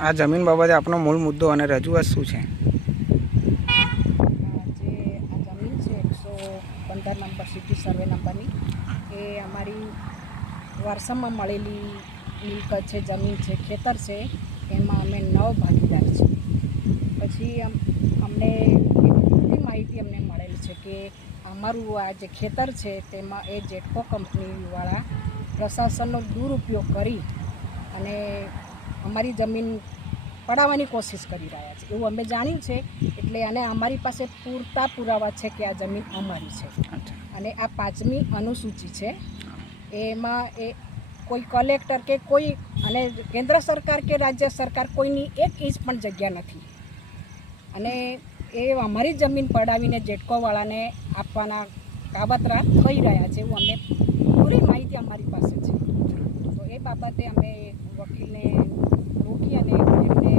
આ જમીન બાબતે આપનો મૂળ મુદ્દો અને રજૂઆત શું છે? જે આ જમીન છે 115 નંબર સિટી સર્વે નંબરની, એ અમારી વારસામાં મળેલી મિલકત છે, જમીન છે, ખેતર છે. એમાં અમે 9 ભાગીદાર છીએ. પછી અમને એક બધી માહિતી અમને મળેલી છે કે અમારું આ જે ખેતર છે તેમાં એ જેટકો કંપનીવાળા પ્રશાસનનો દુરુપયોગ કરી અને અમારી જમીન પડાવવાની કોશિશ કરી રહ્યા છે એવું અમે જાણ્યું છે. એટલે અને અમારી પાસે પૂરતા પુરાવા છે કે આ જમીન અમારી છે. અને આ 5મી અનુસૂચિ છે. એમાં એ કોઈ કલેક્ટર કે કોઈ અને કેન્દ્ર સરકાર કે રાજ્ય સરકાર કોઈની 1 ઇંચ પણ જગ્યા નથી. અને એ અમારી જમીન પડાવીને જેટકોવાળાને આપવાના કાવતરા થઈ રહ્યા છે એવું અમને પૂરી માહિતી અમારી પાસે છે. તો એ બાબતે અમે વકીલને રોકી અને એમને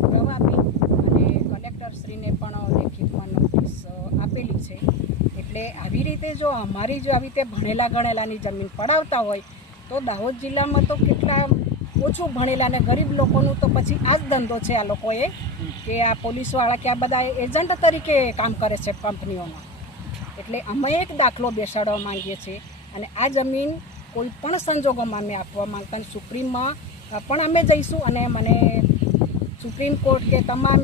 પુરાવા આપી અને કલેક્ટરશ્રીને પણ લેખિતમાં નોટિસ આપેલી છે. એટલે આવી રીતે જો આવી રીતે ભણેલા ગણેલાની જમીન પડાવતા હોય તો દાહોદ જિલ્લામાં તો કેટલા ઓછું ભણેલા અને ગરીબ લોકોનું તો પછી આ જ ધંધો છે આ લોકોએ કે આ પોલીસવાળા કે આ બધા એજન્ટ તરીકે કામ કરે છે કંપનીઓના. એટલે અમે એક દાખલો બેસાડવા માંગીએ છીએ અને આ જમીન કોઈ પણ સંજોગોમાં અમે આપવા માંગતા સુપ્રીમમાં પણ અમે જઈશું અને મને સુપ્રીમ કોર્ટ કે તમામ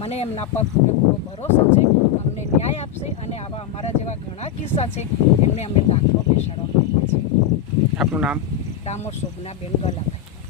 મને એમના પર પૂરેપૂરો ભરોસો છે. અમને ન્યાય આપશે અને આવા અમારા જેવા ઘણા કિસ્સા છે એમને અમે દાખલો બેસાડવા માંગીએ છીએ. આપનું નામ? ડામોર શોભનાબેન ગલાભાઈ.